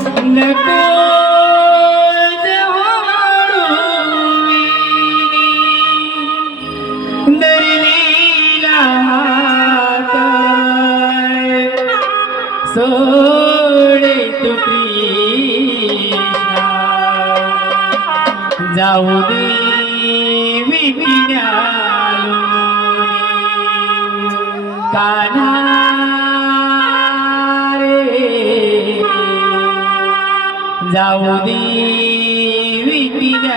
नको सोडे तू कृष्णा जाऊ दे विपिन्यालोनी कान्हा रे जाऊ दे विपिन्यालोनी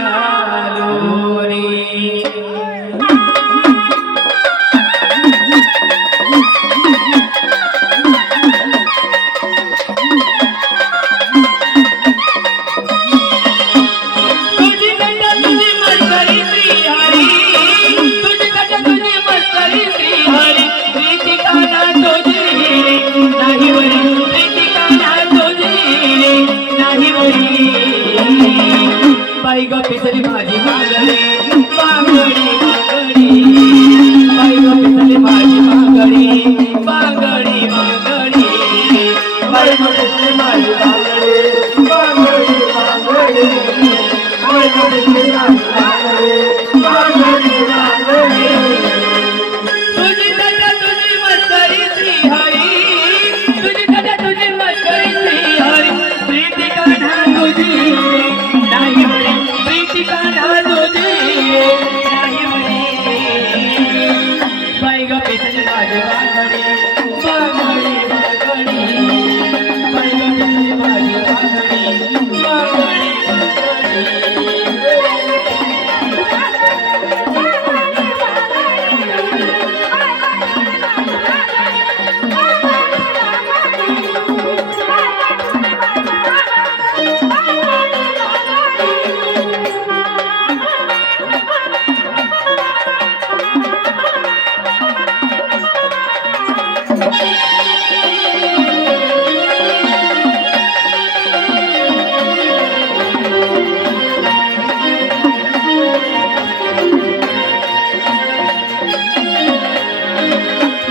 बाई ग पिसली माझी मागणी बांगडी बांगडी बाई ग पिसली माझी मागणी बांगडी बांगडी बाई ग पिसली माझी बांगडी बांगडी बांगडी बाई ग पिसली माझी बांगडी बांगडी बांगडी तुझी कथा तुझी मस्करी श्री हरी तुझी कथा तुझी मस्करी श्री हरी प्रीती कान्हा तुझी नाही म्हणे प्रीती कान्हा तुझी नाही म्हणे बाई ग पिसली माझी बांगडी बांगडी बांगडी बाई ग पिसली माझी बांगडी बांगडी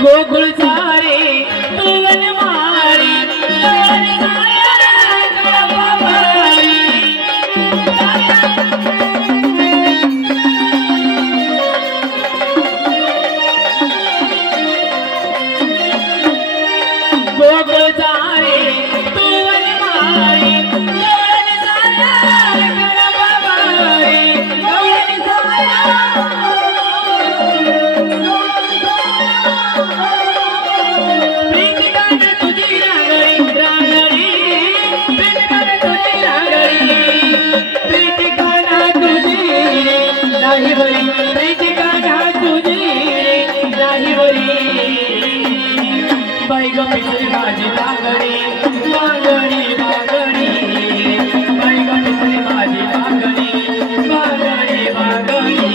गोकुळ सारे तू वनमाळी गोकुळ सारे तू वनमाळी बाई ग पिसली माझी बांगडी बांगडी बांगडी बाई ग पिसली माझी बांगडी बांगडी बांगडी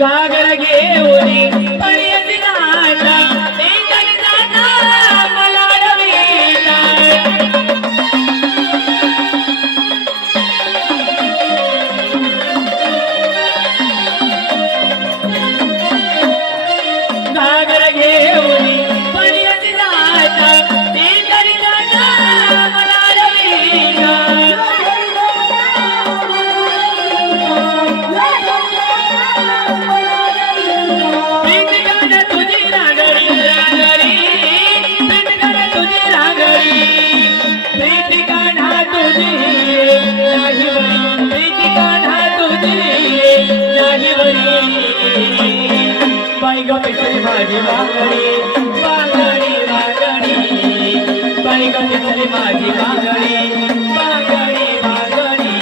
गागर घेऊनी पडयची नाटा एकच जाता मला रवीला गागर घेऊनी पडयची नाटा एकच जाता मला रवीला बाई ग पिसली माझी बांगडी बांगडी बांगडी बाई ग पिसली माझी बांगडी बांगडी बांगडी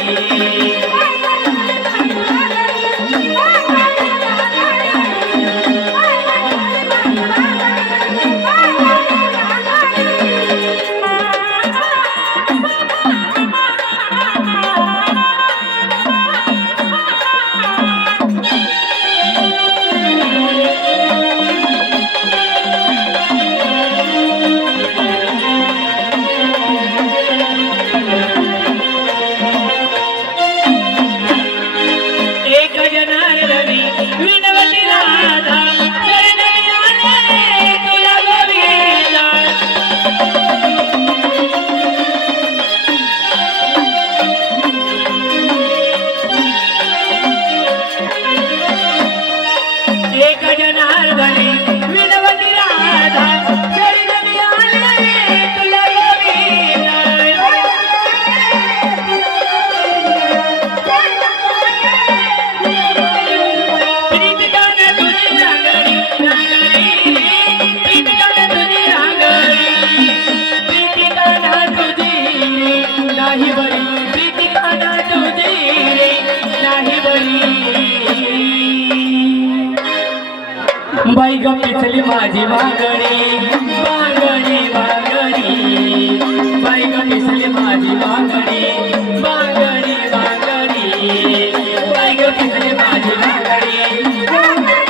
बाई ग पिचली माझी बांगडी बांगडी बांगडी बाई ग पिचली माझी बांगडी बांगडी बांगडी बाई ग पिचली माझी बांगडी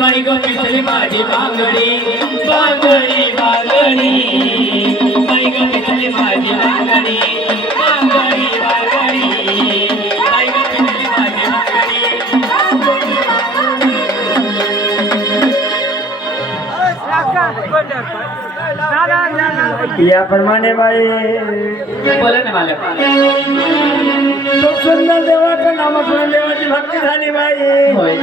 बाई ग पिचली माझी बांगडी बांगडी बांगडी बाई ग पिचली माझी बांगडी बांगडी बांगडी बाई ग पिचली माझी बांगडी याप्रमाणे बाई बोला ना मला खूप सुंदर देवाचं नामस्मरण देवाची भक्ती झाली बाई. होय